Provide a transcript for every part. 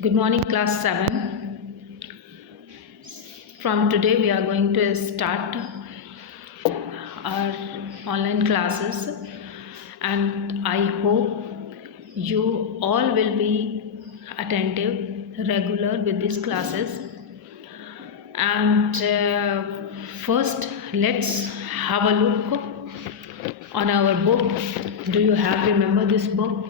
Good morning, class 7. From today, we are going to start our online classes, and I hope you all will be attentive, regular with these classes. And first, let's have a look on our book. Do you remember this book?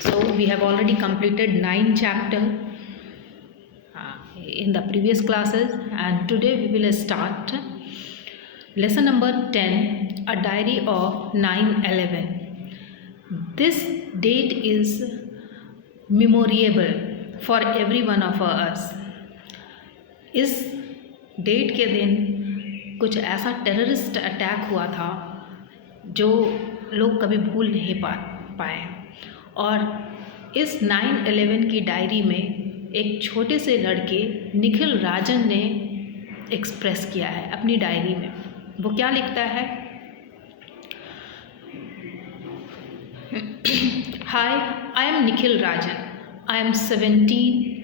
So we have already completed 9 chapters in the previous classes, and today we will start lesson number 10, a diary of 9/11. This date is memorable for every one of us. इस date के दिन कुछ ऐसा terrorist attack हुआ था जो लोग कभी भूल नहीं पाए। और इस 9/11 की डायरी में एक छोटे से लड़के निखिल राजन ने एक्सप्रेस किया है अपनी डायरी में। वो क्या लिखता है? Hi, I am Nikhil Rajan. I am 17।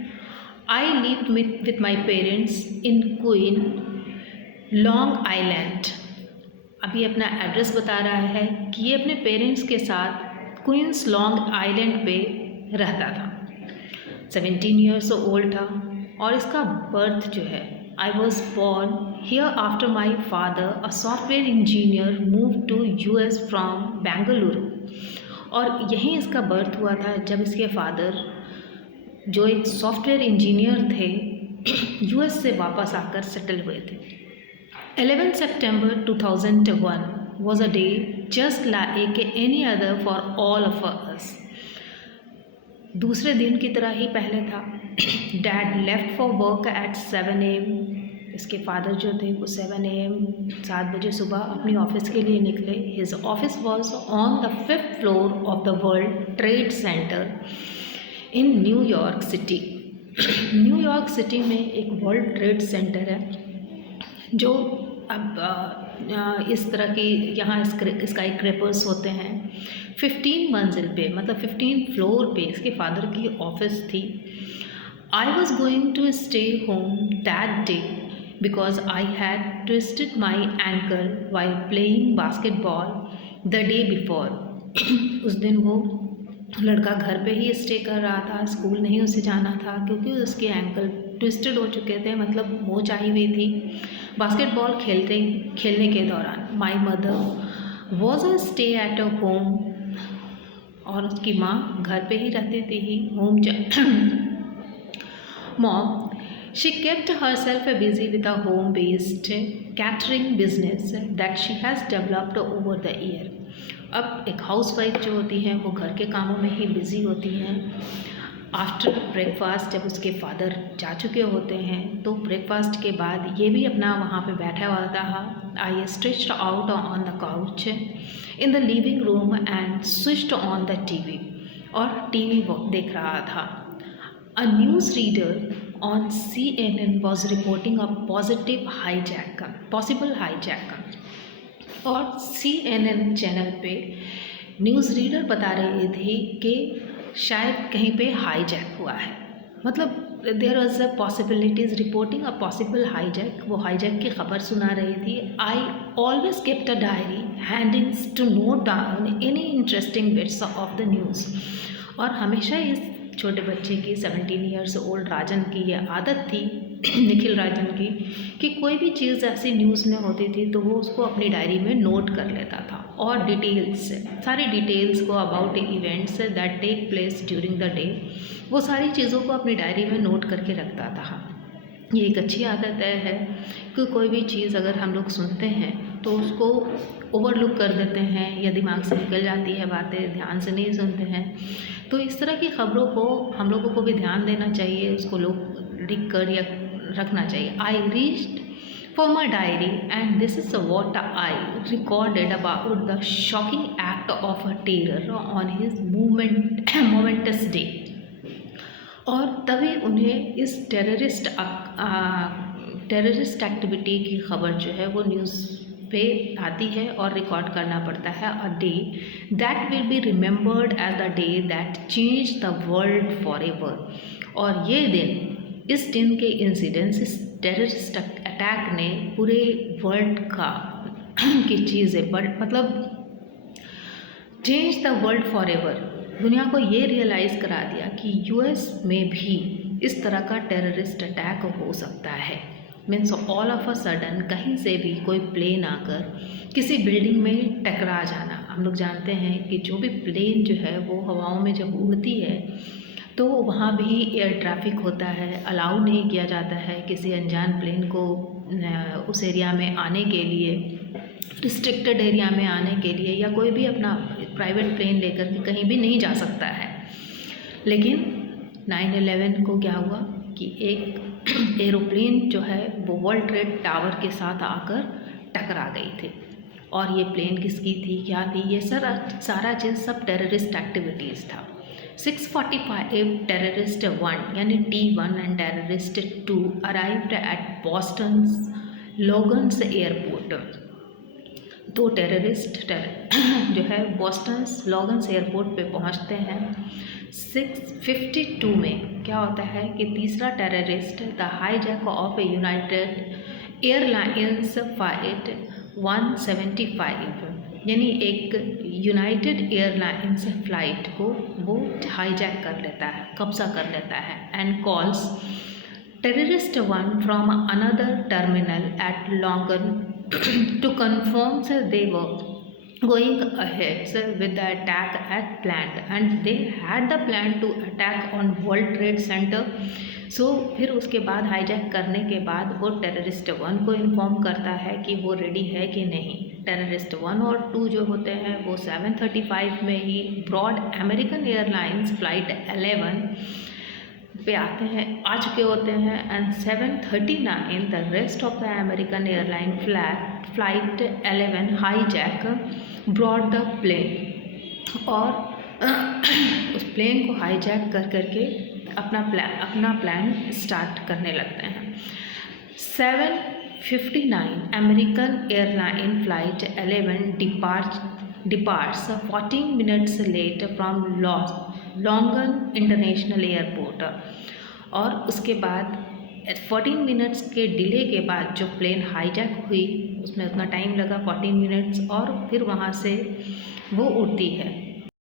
I live with my parents in Queen Long Island. अभी अपना एड्रेस बता रहा है कि ये अपने पेरेंट्स के साथ क्वींस लॉन्ग आइलैंड पे रहता था। 17 ईयर्स ओल्ड था और इसका बर्थ जो है, I was born here after my father a software engineer move to US from Bengaluru. और यहीं इसका बर्थ हुआ था जब इसके फादर, जो एक सॉफ्टवेयर इंजीनियर थे, US से वापस आकर सेटल हुए थे। 11 September 2001 was a day just like any other for all of us. दूसरे दिन की तरह ही पहले था। Dad left for work at 7 AM। इसके फादर जो थे वो 7 AM 7 बजे सुबह अपनी ऑफिस के लिए निकले। His office was on the 5th floor of the world trade centre in New York city. New York city में एक वर्ल्ड ट्रेड सेंटर है जो अब इस तरह की यहाँ स्काई क्रैपर्स होते हैं। 15 मंजिल पे, मतलब 15 फ्लोर पे इसके फादर की ऑफिस थी। I was going to stay home that day because I had twisted my ankle while playing basketball the day before. उस दिन वो लड़का घर पे ही स्टे कर रहा था, स्कूल नहीं उसे जाना था क्योंकि उसके एंकल ट्विस्टेड हो चुके थे, मतलब मोच आई हुई थी बास्केटबॉल खेलने के दौरान। My mother was a stay at a home. और उसकी माँ घर पे ही रहती थी ही, home mom she kept her self busy with a home based catering business that she has developed over the year. अब एक हाउसवाइफ जो होती हैं वो घर के कामों में ही बिज़ी होती हैं। आफ्टर ब्रेकफास्ट जब उसके फादर जा चुके होते हैं तो ब्रेकफास्ट के बाद ये भी अपना वहाँ पे बैठा हुआ था। I stretched out on the couch in the living room and switched on the TV। और TV देख रहा था। A news reader on CNN was reporting a possible hijack. और CNN चैनल पे न्यूज़ रीडर बता रही थी कि शायद कहीं पे हाईजैक हुआ है, मतलब there was a possibilities reporting a possible hijack. वो हाईजैक की खबर सुना रही थी। I always kept a diary headings to note down any interesting bits of the news. और हमेशा इस छोटे बच्चे की 17 ईयर्स ओल्ड राजन की ये आदत थी, निखिल राजन की, कि कोई भी चीज़ ऐसी न्यूज़ में होती थी तो वो उसको अपनी डायरी में नोट कर लेता था। और सारी डिटेल्स को about events that take place during the day, वो सारी चीज़ों को अपनी डायरी में नोट करके रखता था। ये एक अच्छी आदत है कि कोई भी चीज़ अगर हम लोग सुनते हैं तो उसको ओवरलुक कर देते हैं या दिमाग से निकल जाती है बातें, ध्यान से नहीं सुनते हैं। तो इस तरह की खबरों को हम लोगों को भी ध्यान देना चाहिए, उसको लोग लिख कर या रखना चाहिए। I reached for my diary and this is what I recorded about the shocking act of a terror on his moments day. और तभी उन्हें इस टेररिस्ट एक्टिविटी की खबर जो है वो न्यूज़ पे आती है और रिकॉर्ड करना पड़ता है, a day that will be remembered as the day that change the world forever. और ये दिन, इस दिन के इंसिडेंट्स, इस टेररिस्ट अटैक ने पूरे वर्ल्ड का की चीज़ें मतलब change the world for ever, दुनिया को ये रियलाइज़ करा दिया कि यूएस में भी इस तरह का टेररिस्ट अटैक हो सकता है। Means all of a sudden कहीं से भी कोई प्लेन आकर किसी बिल्डिंग में टकरा जाना। हम लोग जानते हैं कि जो भी प्लेन जो है वो हवाओं में जब उड़ती है तो वहाँ भी एयर ट्रैफिक होता है, अलाउ नहीं किया जाता है किसी अनजान प्लेन को उस एरिया में आने के लिए, रिस्ट्रिक्टेड एरिया में आने के लिए, या कोई भी अपना प्राइवेट प्लेन लेकर के कहीं भी नहीं जा सकता है। लेकिन 9/11 को क्या हुआ कि एक एरोप्लेन जो है वो वर्ल्ड ट्रेड टावर के साथ आकर टकरा गई थी। और ये प्लेन किसकी थी, क्या थी, ये सारा चीज़ सब टेररिस्ट एक्टिविटीज़ था। 6:45 टेररिस्ट 1 यानी T1 and terrorist 2 arrived at Boston Logan's airport. दो टेररिस्ट जो है बॉस्टन लोगन्स एयरपोर्ट पे पहुंचते हैं। 6:52 में क्या होता है कि तीसरा terrorist, the hijack of A United airlines flight 175 यानी एक यूनाइटेड एयरलाइंस फ्लाइट को वो हाईजैक कर लेता है, कब्जा कर लेता है, and calls terrorist 1 from another terminal at Logan to confirm they were going ahead with the attack as planned and they had the plan to attack on World Trade Center। सो फिर उसके बाद हाईजैक करने के बाद वो terrorist 1 को inform करता है कि वो रेडी है कि नहीं। टेररिस्ट 1 और 2 जो होते हैं वो 7:35 में ही ब्रॉड अमेरिकन एयरलाइंस फ्लाइट 11 पे आते हैं, आ चुके होते हैं, and 7:39 the rest of the American airline flight 11 hijack board the plane. और उस प्लेन को हाईजैक कर करके अपना प्लान स्टार्ट करने लगते हैं। 7:59 American airline flight 11 departs 14 minutes late from Logan International Airport. और उसके बाद 14 मिनट्स के डिले के बाद जो प्लेन हाईजैक हुई उसमें उतना टाइम लगा 14 मिनट्स, और फिर वहाँ से वो उड़ती है